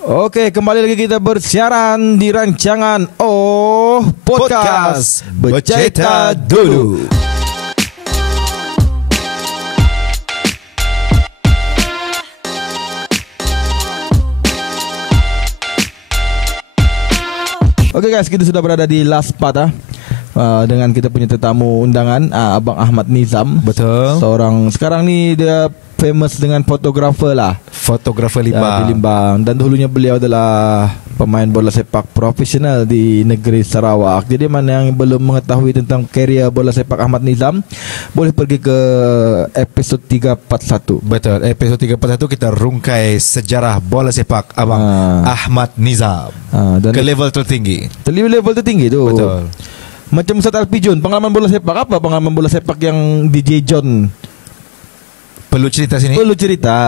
Oke, kembali lagi kita bersiaran di rancangan Podcast Bercerita Dulu. Oke guys, kita sudah berada di last part dengan kita punya tetamu undangan, Abang Ahmad Nizam. Betul. Sekarang ni dia famous dengan fotografer lah. Fotografer Di Limbang. Limbang. Dan dahulunya beliau adalah pemain bola sepak profesional di negeri Sarawak. Jadi mana yang belum mengetahui tentang karier bola sepak Ahmad Nizam, boleh pergi ke episod 341. Betul. Episod 341 kita rungkai sejarah bola sepak Abang Ahmad Nizam Dan ke level tertinggi. level tertinggi tu. Betul. Macam Ustaz Alpi Jun, pengalaman bola sepak apa? Pengalaman bola sepak yang DJ John Perlu cerita sini? perlu cerita.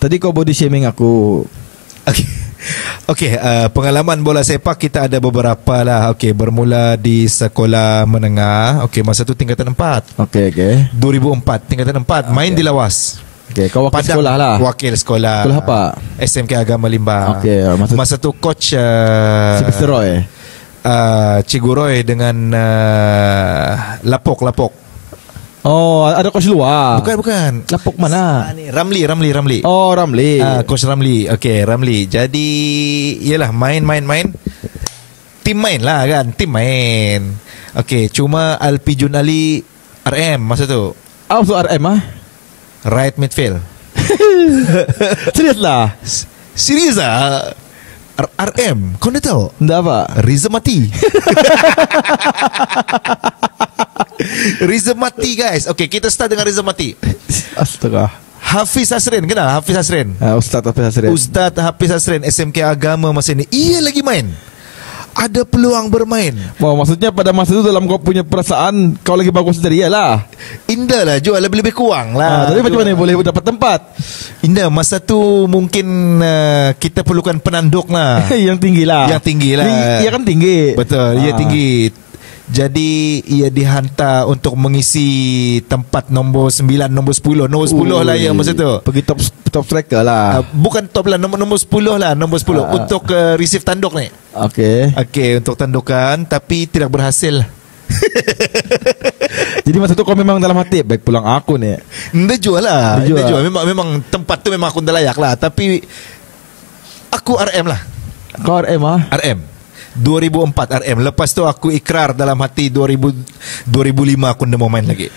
Tadi kau body shaming aku. Okey, pengalaman bola sepak kita ada beberapa lah. Okey, bermula di sekolah menengah. Okey, masa tu tingkatan 4. Okey. 2004 tingkatan 4 main di Lawas. Okey, kau wakil Padang, sekolah lah. Wakil sekolah. Sekolah apa? SMK Agama Limbang. Okey, Masa tu coach si Mr. Roy. Cikgu Roy dengan Lapok. Oh, ada coach luar. Bukan. Lapok mana? Ramli. Oh, Ramli. Coach Ramli. Okey, Ramli. Jadi yalah main. Tim main lah kan, tim main. Okey, cuma Alpi Jun Ali RM masa tu. Untuk RM Right midfield. Serius lah. Serius ah? RM, kau dah tahu? Tidak apa? Riza mati. Riza mati guys. Okey, kita start dengan Riza mati. Astaga. Hafiz Hasrin, kenal Hafiz Hasrin? Ustaz Hafiz Hasrin. Ustaz Hafiz Hasrin SMK Agama masa ni. Ia lagi main. Ada peluang bermain. Oh, maksudnya pada masa itu dalam kau punya perasaan kau lagi bagus dari dia lah. Indah lah, jual lebih kurang lah. Tapi macam mana boleh dapat tempat? Indah, masa tu mungkin kita perlukan penanduk lah. Yang tinggi lah. Ia kan tinggi. Betul, ia tinggi. Jadi ia dihantar untuk mengisi tempat nombor 9, nombor 10. Nombor 10 lah yang masa tu. Pergi top striker lah. Bukan top lah, nombor 10 lah. Nombor 10 untuk receive tanduk ni. Okey, untuk tandukan. Tapi tidak berhasil. Jadi masa tu kau memang dalam hati, baik pulang aku ni. Dia jual lah. Memang tempat tu memang aku dah layak lah. Tapi aku RM lah. Kau RM ah? RM 2004 RM. Lepas tu aku ikrar dalam hati 2005 aku dah mau main lagi.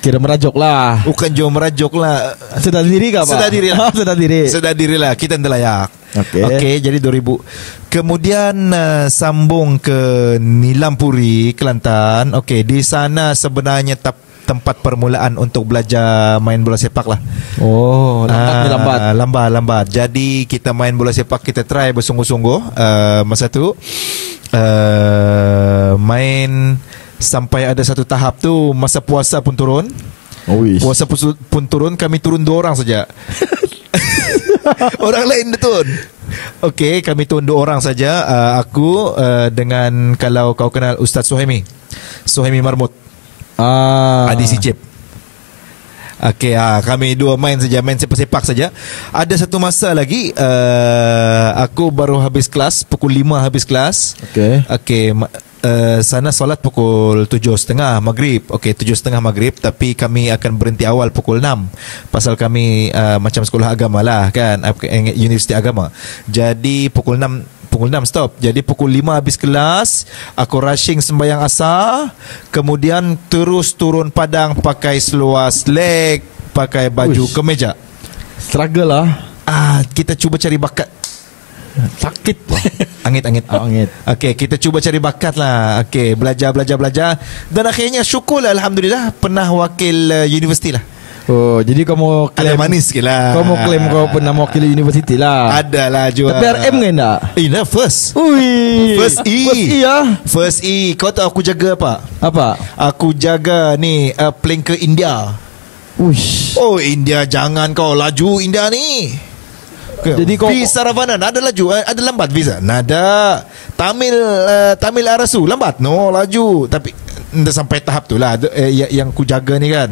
Kira merajuk lah. Bukan jauh merajuk lah. Sedar diri ke apa? Sedar diri lah. Sedar diri lah. Kita dah layak. Okey, jadi 2000. Kemudian sambung ke Nilampuri, Kelantan. Okey, di sana sebenarnya tempat permulaan untuk belajar main bola sepak lah. Oh, lambat. Jadi kita main bola sepak, kita try bersungguh-sungguh. Masa tu main sampai ada satu tahap tu masa puasa pun turun. Puasa pun turun, kami turun 2 orang saja. Orang lain dia turun. Okey, kami turun 2 orang saja. Aku dengan, kalau kau kenal Ustaz Suhaimi Marmut, Adi Sicip. Okey, kami 2 main saja, main sepak-sepak saja. Ada satu masa lagi aku baru habis kelas, pukul 5 habis kelas. Okey, sana solat pukul 7.30 maghrib. Okey, 7.30 maghrib. Tapi kami akan berhenti awal pukul 6. Pasal kami macam sekolah agama lah kan, Universiti Agama. Jadi pukul 6 stop. Jadi pukul 5 habis kelas, aku rushing sembahyang asar, kemudian terus turun padang pakai seluar slack, pakai baju kemeja. Struggle lah. Kita cuba cari bakat. Sakit lah. Angit. Okey, kita cuba cari bakat lah. Okey, belajar. Dan akhirnya syukurlah, alhamdulillah, pernah wakil universiti lah. Oh, jadi kau mau klaim, ada manis ke lah. Kau mau klaim kau pernah mewakili universiti lah. Ada lah juga. Tapi RM kan tak? First. First E. Kau tahu aku jaga apa? Aku jaga ni plane ke India. Oh, India, jangan kau laju India ni. Jadi kau visa Ravana ada laju, ada lambat visa. Nada. Tamil Arasu lambat. No, laju. Tapi dah sampai tahap tu lah yang ku jaga ni kan.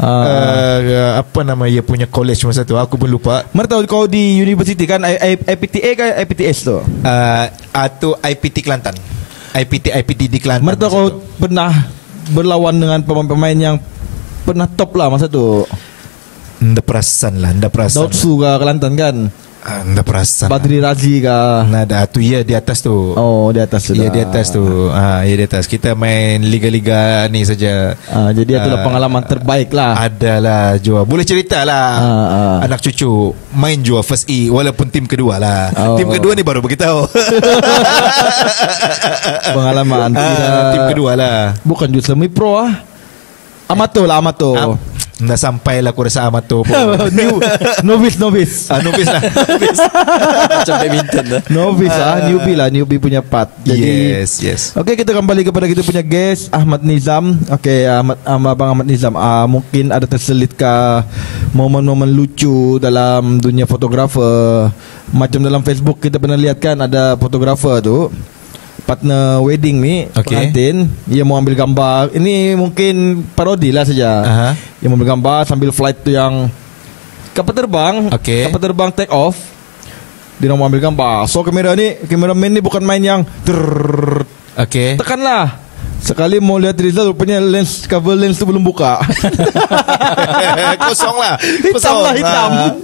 Apa nama ia punya college masa tu, aku pun lupa. Mana tahu kau di university kan, IPTA ke IPTS tu? Atau IPT Kelantan. IPT di Kelantan. Mana tahu kau pernah berlawan dengan pemain-pemain yang pernah top lah masa tu? Nda perasan. Daud Su ke Kelantan kan? Nda perasan. Badri Razi ke? Nada tu ya di atas tu. Oh, di atas sudah. Ya di atas tu. Ya di atas. Kita main liga-liga ni saja. Jadi itulah pengalaman terbaik lah. Adalah Joa. Boleh cerita lah. Anak cucu main Joa first E walaupun tim kedua lah. Tim kedua ni baru beritahu. Pengalaman. Tim kedua lah. Bukan just semi pro Amatur lah, amatur. Dah sampai lah aku rasa amatur pun. Novice. Novice lah. Macam badminton lah. Novice newbie punya part. Jadi, yes. Okay, kita kembali kepada kita punya guest Ahmad Nizam. Okay, Abang Ahmad Nizam, mungkin ada terselit ke momen-momen lucu dalam dunia fotografer. Macam dalam Facebook kita pernah lihat kan, ada fotografer tu partner wedding ni, pengantin, dia mau ambil gambar. Ini mungkin parodi lah saja. Dia mau ambil gambar sambil flight tu yang kapal terbang, kapal terbang take off. Dia mau ambil gambar. So kameraman ni bukan main yang tekanlah. Sekali mau lihat result, rupanya cover lens tu belum buka. Kosong lah. Hitam.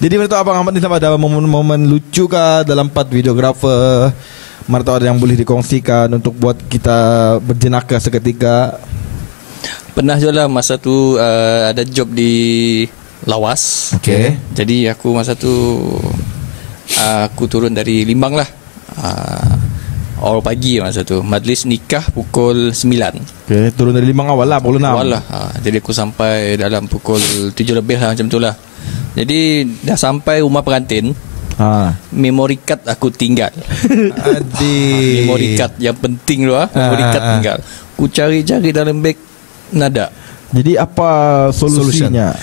Jadi menurut Abang Ahmad ni sama ada momen-momen lucu kah dalam part videographer? Mana tahu ada yang boleh dikongsikan untuk buat kita berjenaka seketika. Pernah juga lah masa tu ada job di Lawas. Jadi aku masa tu aku turun dari Limbang lah. Awal pagi masa tu. Majlis nikah pukul 9. Turun dari Limbang awal lah, pukul 6. Awal lah. Jadi aku sampai dalam pukul 7 lebih lah, macam tu lah. Jadi dah sampai rumah pengantin. Memory card aku tinggal. Memory card yang penting tu memory card tinggal. Ku cari-cari dalam beg, nada. Jadi apa solusinya?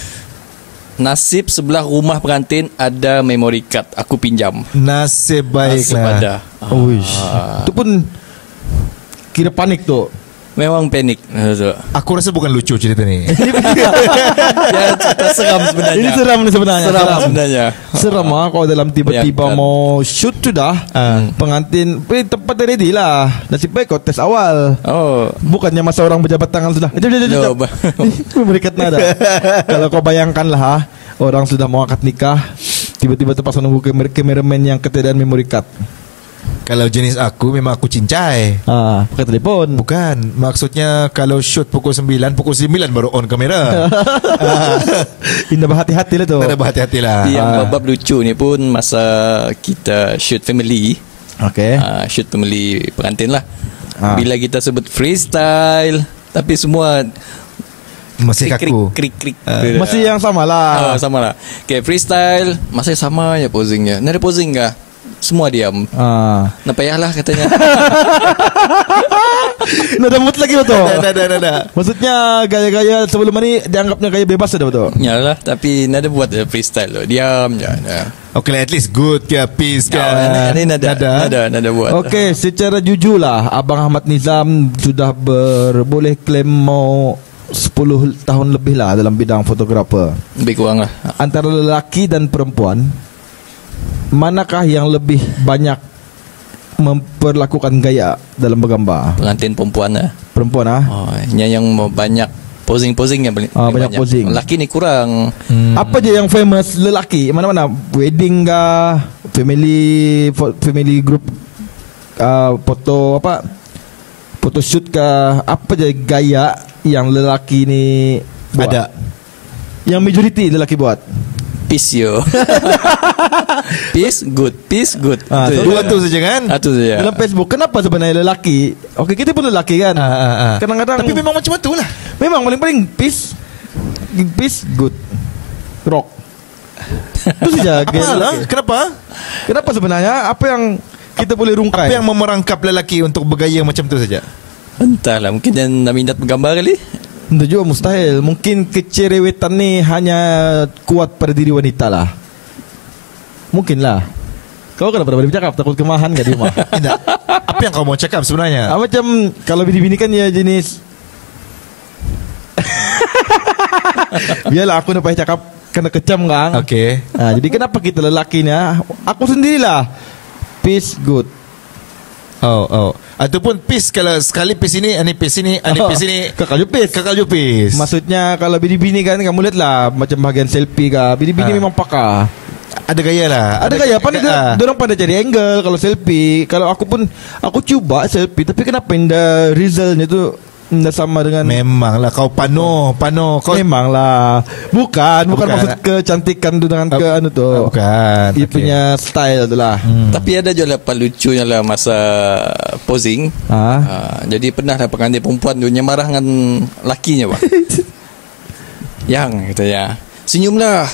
Nasib sebelah rumah pengantin ada memory card, aku pinjam. Nasib baiklah. Itu pun kira panik tu. Memang panik. Aku rasa bukan lucu cerita ni. Ya, cerita seram sebenarnya. Ini seram ni sebenarnya. Sebenarnya. Seram kalau dalam tiba-tiba mau shoot sudah pengantin tempat ready lah. Nasib baik kau tes awal. Bukannya masa orang berjabat tangan sudah. Memberikan nada. Kalau kau bayangkan lah, orang sudah mau akad nikah, tiba-tiba terpaksa nunggu kameraman yang ketiadaan memory card. Kalau jenis aku, memang aku cincai. Pakai telefon. Bukan, maksudnya kalau shoot pukul 9 baru on kamera. Indah berhati-hati lah tu. Ada berhati-hati lah. Yang bab lucu ni pun masa kita shoot family. Shoot family pengantin lah. Bila kita sebut freestyle, tapi semua masih kaku. Krik. Masih yang sama lah. Sama lah. Okay, freestyle masih sama je posingnya. Nada posing kah? Semua diam. Nak payahlah katanya. Nada mood lagi betul. Nada. Maksudnya gaya-gaya sebelum ni dianggapnya gaya bebas dah betul. Yalah, tapi nada buat freestyle tu. Diam je. Okay lah, at least good ke, peace ke. Ini nada buat. Okay, secara jujur lah, Abang Ahmad Nizam sudah boleh claim mau 10 tahun lebih lah dalam bidang fotografer. Lebih kurang lah. Antara lelaki dan perempuan, manakah yang lebih banyak memperlakukan gaya dalam bergambar? Pengantin perempuan lah. Perempuan yang banyak posing-posing yang banyak posing. Lelaki ni kurang. Apa je yang famous lelaki? Mana-mana? Wedding kah? Family group, foto apa? Photoshoot kah? Apa je gaya yang lelaki ni buat? Ada. Yang majoriti lelaki buat. Peace yo. Peace good. Dua tu saja kan? Itu saja. Dalam Facebook, kenapa sebenarnya lelaki? Okey, kita pun lelaki kan. Kadang-kadang. Tapi memang macam tu lah. Memang paling peace good rock. Itu saja. Kenapa sebenarnya? Apa yang kita boleh rungkai? Apa yang memerangkap lelaki untuk bergaya macam tu saja? Entahlah, mungkin yang minat bergambar kali. Itu juga mustahil. Mungkin kecerewetan ni hanya kuat pada diri wanita lah. Mungkin lah. Kau kenapa berani bercakap? Takut kemahan gak di rumah? Apa yang kau mau cakap sebenarnya? Macam kalau bini-bini kan ya jenis Biarlah aku nak payah cakap kena kecam kan. Okay. Jadi kenapa kita lelakinya, aku sendirilah peace good. Ataupun peace, kalau sekali peace ini, ani peace ini, ani peace ini, kekal jupis. Maksudnya kalau bini-bini kan, kamu lihatlah macam bahagian selfie kah, bini-bini memang pakar. Ada gaya lah. Ada gaya. Pandai dorang pandai cari angle kalau selfie. Kalau aku cuba selfie, tapi kenapa indah resultnya tu indah sama dengan. Memanglah kau pano kau. Memanglah. Bukan maksud kecantikan tu dengan ke anu tu. Bukan. Dia punya style tu lah. Tapi ada je lah lucunya lah masa posing. Jadi pernah lah pengantin perempuan tu yang marah dengan lakinya pak. Yang katanya senyumlah.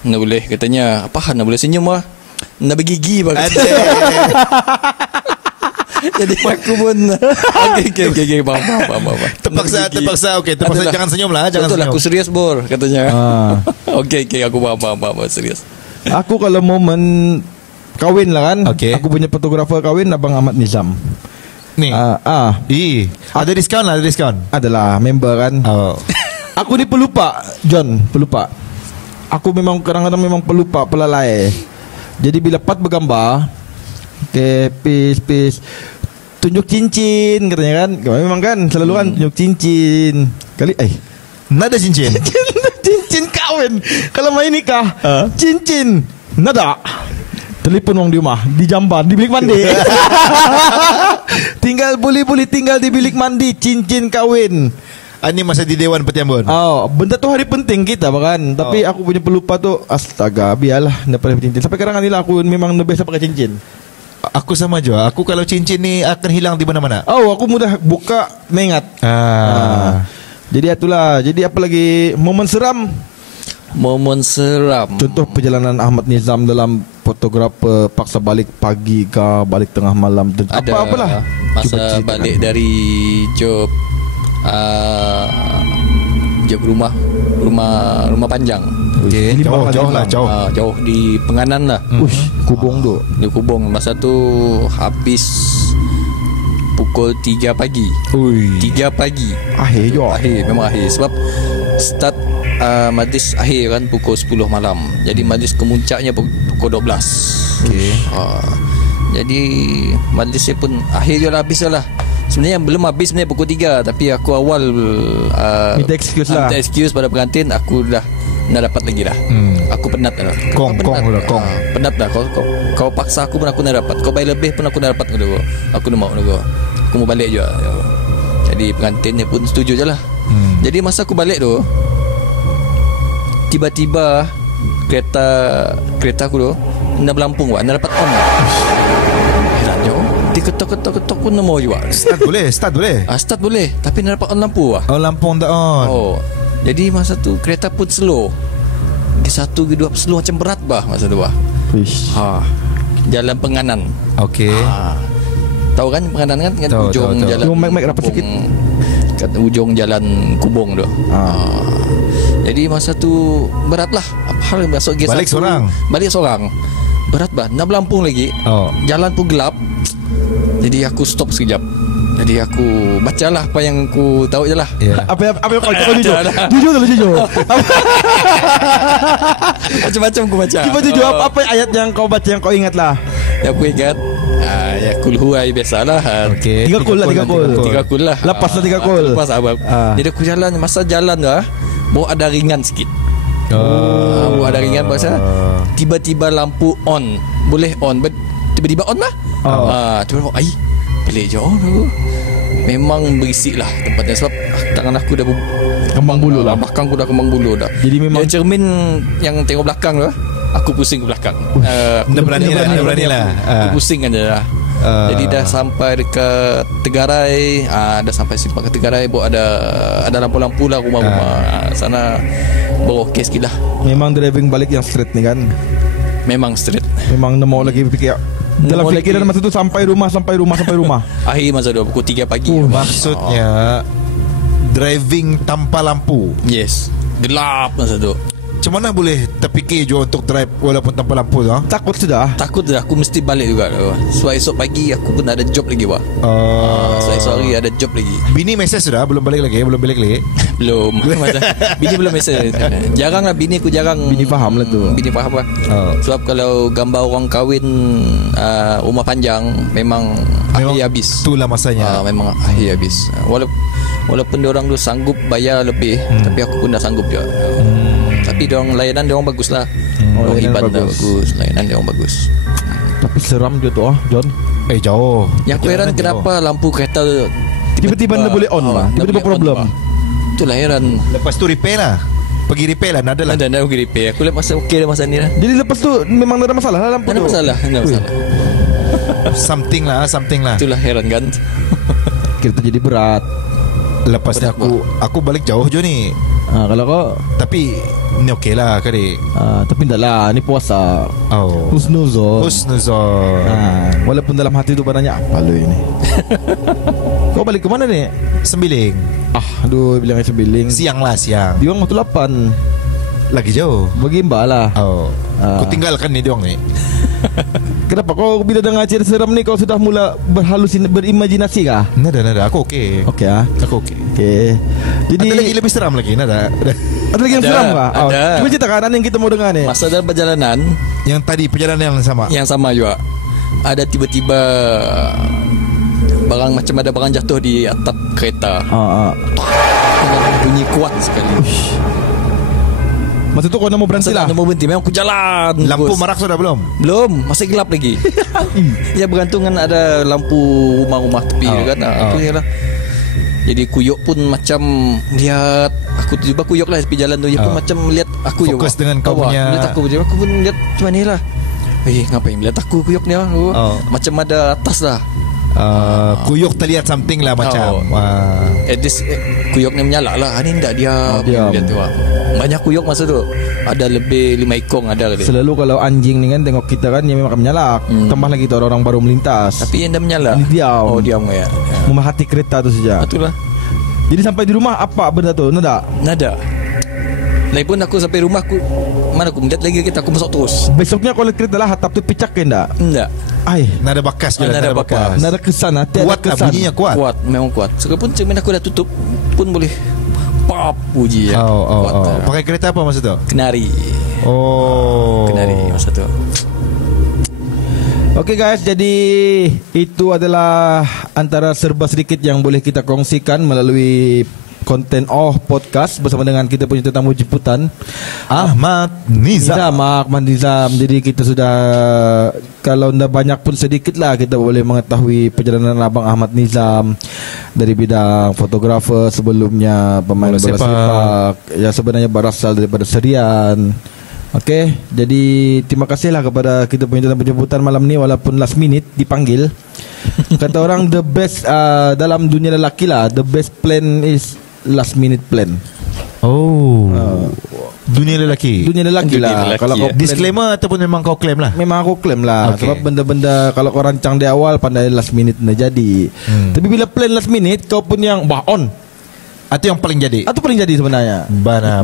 Nak boleh katanya apa nak boleh senyum lah. Nak bergigi pak. Jadi aku pun okay, faham. Terpaksa jangan senyum lah, jangan senyum. Aku serius bor katanya. Okay, aku faham serius. Aku kalau momen kawin lah kan, aku punya fotografer kawin Abang Ahmad Nizam. Ni. Ada diskaun lah, ada diskaun. Adalah member kan. Aku ni pelupa, John, pelupa. Aku memang kadang-kadang memang pelupa, pelalai. Jadi bila Pat bergambar, peace tunjuk cincin katanya kan. Memang kan selalu kan tunjuk cincin. Kali nada cincin. Cincin kawin. Kalau main nikah, cincin nada. Telepon wong di rumah, di jamban, di bilik mandi. Tinggal boleh tinggal di bilik mandi, cincin kawin. Ini masa di Dewan Petiambun. Benda tu hari penting kita kan. Tapi aku punya pelupa tu, astaga, biarlah nak pakai cincin. Sampai sekarang ni lah aku memang biasa pakai cincin. Aku sama je. Aku kalau cincin ni akan hilang di mana-mana. Aku mudah buka mengat. Jadi itulah. Jadi apa lagi momen seram? Contoh perjalanan Ahmad Nizam dalam fotografer paksa balik pagi ke balik tengah malam. Apalah. Masa balik dari job rumah panjang. Jauh di Penganan lah. Kubong tu. Di Kubong. Masa tu habis pukul 3 pagi. 3 pagi. Akhir memang akhir. Sebab start majlis akhir kan pukul 10 malam. Jadi majlis kemuncaknya pukul 12. Jadi majlisnya pun akhir je lah, habis lah. Sebenarnya belum habis sebenarnya pukul 3. Tapi aku awal minta excuse pada pengantin. Aku dah dapat lagi dah. Aku penat dah. Penat dah. Kau paksa aku pun aku nak dapat. Kau bayar lebih pun aku nak dapat. Aku dah mau. Aku mau balik je. Jadi pengantinnya pun setuju je lah. Jadi masa aku balik tu, tiba-tiba kereta aku tu nak berlampung nak dapat on. Herannya dia ketok pun nak mau juga. Start boleh. Start boleh, tapi nak dapat on lampu lah. Lampu tak on. Jadi masa tu kereta pun slow. G1, G2 slow macam berat bah masa tu bah. Jalan Penganan. Tahu kan Penganan kan? Ujung jalan. Mic rapat sikit. Kat ujung jalan Kubong tu. Jadi masa tu berat lah. Apa hal masuk G1. Balik seorang. Berat bah. Nak berlampung lagi. Jalan pun gelap. Jadi aku stop sekejap. Jadi aku bacalah apa yang aku tahu je lah. Apa yang kau jujur. Macam-macam aku baca. Cuba jujur apa ayat yang kau baca yang kau ingat lah. Yang aku ingat ya kulhuai biasalah. 3 kul lah. Lepas lah 3 kul. Lepas abang. Jadi aku jalan. Masa jalan dah bawa ada ringan sikit. Bawa ada ringan pasal tiba-tiba lampu on. Boleh on. Tiba-tiba on lah. Tiba-tiba pelik je on aku. Memang berisik lah tempatnya. Sebab tangan aku dah kembang bulu lah. Belakang aku dah kembang bulu dah. Jadi memang cermin yang tengok belakang tu, aku pusing ke belakang. Berani lah. Aku pusing aja lah. Jadi dah sampai dekat Tegarai. Dah sampai simpang ke Tegarai. Ada lampu-lampu lah rumah-rumah. Sana bawa okey sikit lah. Memang driving balik yang straight ni kan. Memang straight. Memang nak mau lagi fikir. Dalam fikiran masa tu sampai rumah. Akhir masa tu pukul 3 pagi. Maksudnya driving tanpa lampu. Yes. Gelap masa tu. Macam mana boleh terfikir je untuk drive walaupun tanpa lampu tu? Takut sudah. Takut dah, aku mesti balik juga. So esok pagi aku pun ada job lagi, Wak. So esok hari ada job lagi. Bini mesej sudah? Belum balik lagi? Belum. Bini belum mesej. Jarang lah bini aku jarang. Bini faham lah tu. Bini faham lah. Sebab kalau gambar orang kahwin rumah panjang memang akhir habis. Itulah masanya. Memang akhir habis. Walaupun diorang tu sanggup bayar lebih, tapi aku pun dah sanggup juga. Tapi diorang layanan diorang bagus lah. Hibat bagus. Layanan diorang bagus. Tapi seram je tu John. Jauh. Yang aku heran kenapa lampu kereta tiba-tiba dah boleh on lah. Tiba-tiba problem. Itulah heran. Lepas tu repair lah. Pergi repair lah. Nada lah. Nak pergi repair. Aku lihat masa okey dah masa ni lah. Jadi lepas tu memang tak ada masalah lah lampu tu. Tak ada masalah. Something lah. Itulah heran kan. Kita jadi berat. Lepas ni aku balik jauh je ni. Kalau kau tapi ni okey lah kali. Tapi tak lah, ni puasa. Husnuzon. Walaupun dalam hati tu padanya apa lu ini. Kau balik ke mana ni? Sembiling. Aduh, bilang Sembiling. Siang. Diorang waktu 8. Lagi jauh. Bergimbal lah. Kau tinggalkan ni diorang ni. Kenapa kau bila dengar cerita seram ni kau sudah mula berimajinasi kah? Nada. Aku okey. Okey Aku okey. Jadi ada lagi lebih seram lagi, nada. Ada lagi yang seram kah? Ada. Cuba ceritakan yang kita mau dengar ni. Masa dalam perjalanan yang tadi perjalanan yang sama juga. Ada tiba-tiba macam ada barang jatuh di atap kereta. Bunyi kuat sekali. Masa tu kau nak mau berhenti lah. Nak mau berhenti memang aku jalan. Lampu marak sudah belum? Belum, masih gelap lagi. Ya bergantungan ada lampu rumah-rumah tepi kan. Itu lah. Jadi kuyuk pun macam lihat aku tiba kuyuk lah tepi jalan tu. Dia pun macam lihat aku fokus dengan kau punya. Lihat aku pun lihat macam ni lah. Ngapain lihat aku kuyuk ni lah. Macam ada atas lah. Kuyuk terlihat something lah macam. This kuyuk ni menyala lah. Ini tak dia lihat tu. Banyak kuyuk masa tu. Ada lebih 5 ekor ada kali. Selalu kalau anjing ni kan tengok kita kan dia memang akan menyalak. Tambah lagi tu orang baru melintas. Tapi yang dah menyala. Diam. Diam ya. Memahati kereta tu saja. Itulah. Jadi sampai di rumah apa benda tu? Nada. Lagipun aku sampai rumah mana aku melihat lagi kereta aku masuk terus. Besoknya kalau kereta lah atap tu picak ke enggak? Enggak. Nada bakas je. Nada bakas. Nada kesan hati. Kuat lah bunyinya kuat. Memang kuat. Sekalipun cermin aku dah tutup pun boleh pop bunyi ya. Pakai kereta apa masa tu? Kenari. Kenari masa tu. Okay guys, jadi itu adalah antara serba sedikit yang boleh kita kongsikan melalui konten podcast bersama dengan kita punya tetamu jemputan Ahmad Nizam. Jadi kita sudah, kalau dah banyak pun sedikit lah kita boleh mengetahui perjalanan Abang Ahmad Nizam dari bidang fotografer, sebelumnya pemain bola sepak yang sebenarnya berasal daripada Serian. Okey, jadi terima kasihlah kepada kita punya tetamu jemputan malam ni walaupun last minute dipanggil. Kata orang the best dalam dunia lelaki lah, the best plan is last minute plan. Dunia lelaki lah. Kalau kau disclaimer ataupun memang kau claim lah? Memang aku claim lah. Sebab benda-benda kalau kau rancang di awal pandai last minute nak jadi. Tapi bila plan last minute kau pun yang on. Atau yang paling jadi? Atau paling jadi sebenarnya. Bana.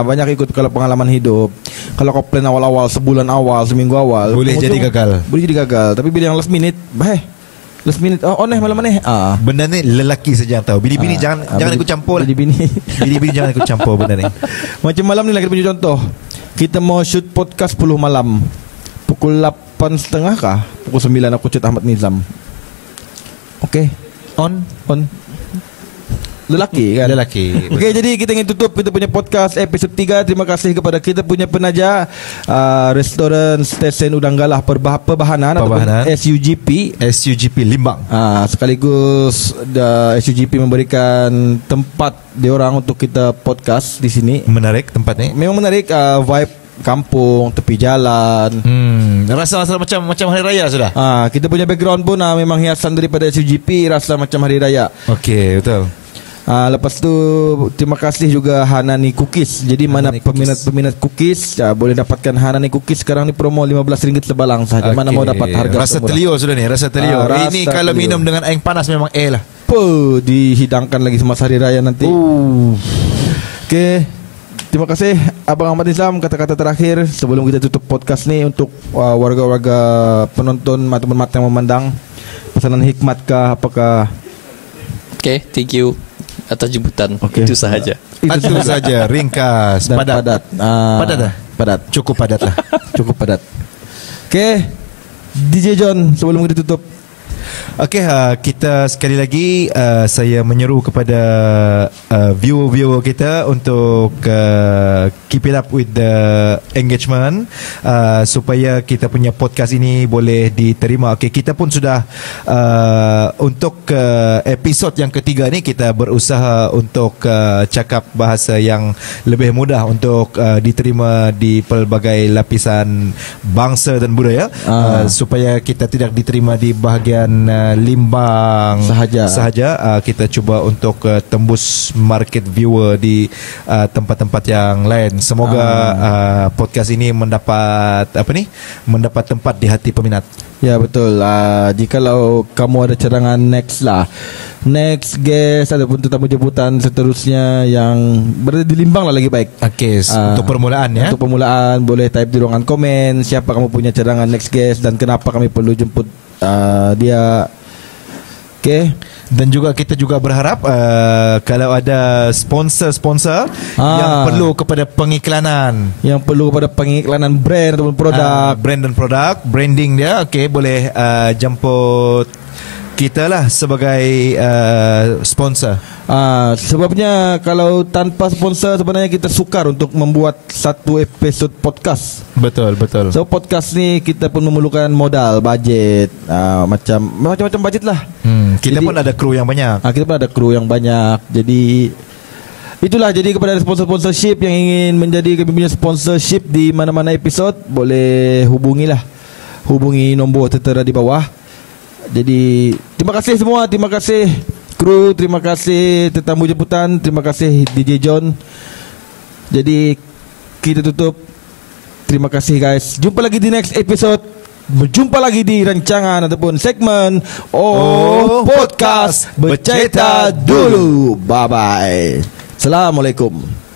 Banyak ikut kalau pengalaman hidup. Kalau kau plan awal-awal, sebulan awal, seminggu awal, boleh jadi gagal. Tapi bila yang last minute, last minute malam ni. Benda ni lelaki saja yang tahu. Bini-bini jangan ikut campur. Bini-bini jangan ikut campur benda ni. Macam malam ni lah kita punya contoh. Kita mau shoot podcast 10 malam. Pukul 8.30 kah? Pukul 9 aku shoot Ahmad Nizam. Okay. On. Lelaki. Okay, jadi kita ingin tutup kita punya podcast episod 3. Terima kasih kepada kita punya penaja Restoran Stesen Udang Galah Perbahanan ataupun SUGP Limbang. Sekaligus SUGP memberikan tempat diorang untuk kita podcast di sini. Menarik tempat ni. Memang menarik, vibe kampung, tepi jalan. Rasa macam hari raya sudah. Kita punya background pun memang hiasan daripada SUGP, rasa macam hari raya. Okey, betul. Lepas tu terima kasih juga Hanani Cookies. Jadi mana peminat cookies boleh dapatkan Hanani Cookies. Sekarang ni promo RM15 sebalang sahaja. Mana mau dapat harga rasa telio sudah ni. Rasa telio. Ini kalau minum dengan air panas memang lah. Dihidangkan lagi semasa hari raya nanti. Okay. Terima kasih Abang Ahmad Nizam. Kata-kata terakhir sebelum kita tutup podcast ni untuk warga-warga penonton ataupun mata yang memandang, pesanan hikmat kah apakah? Okay, thank you atas jemputan. Itu sahaja. Itu saja, ringkas, dan padat. Padat dah? Padat. Cukup padat lah. Cukup padat. Okay, DJ John, sebelum kita tutup. Okey, kita sekali lagi saya menyeru kepada viewer-viewer kita untuk keep it up with the engagement supaya kita punya podcast ini boleh diterima. Okey, kita pun sudah untuk episod yang ketiga ni kita berusaha untuk cakap bahasa yang lebih mudah untuk diterima di pelbagai lapisan bangsa dan budaya supaya kita tidak diterima di bahagian Limbang sahaja. Kita cuba untuk tembus market viewer di tempat-tempat yang lain. Semoga podcast ini mendapat mendapat tempat di hati peminat. Ya, betul. Jikalau kamu ada cadangan next guest ataupun tetamu jemputan seterusnya yang berada di Limbang lah lagi baik. Okey, untuk permulaan ya. Untuk permulaan boleh type di ruangan komen siapa kamu punya cadangan next guest dan kenapa kami perlu jemput dia. Okay. Dan juga kita juga berharap kalau ada sponsor yang perlu kepada pengiklanan, brand ataupun produk, brand dan produk, branding dia, okey, boleh jemput kita lah sebagai sponsor. Sebabnya kalau tanpa sponsor sebenarnya kita sukar untuk membuat satu episod podcast. Betul. So podcast ni kita pun memerlukan modal, bajet, macam-macam bajet lah. Kita pun ada kru yang banyak. Jadi itulah, jadi kepada sponsor-sponsor yang ingin menjadi kami punya sponsorship di mana-mana episod, boleh hubungi nombor tertera di bawah. Jadi terima kasih semua, terima kasih kru, terima kasih tetamu jemputan, terima kasih DJ John. Jadi kita tutup. Terima kasih guys. Jumpa lagi di next episode. Berjumpa lagi di rancangan ataupun segmen Podcast Bercerita Dulu. Bye bye. Assalamualaikum.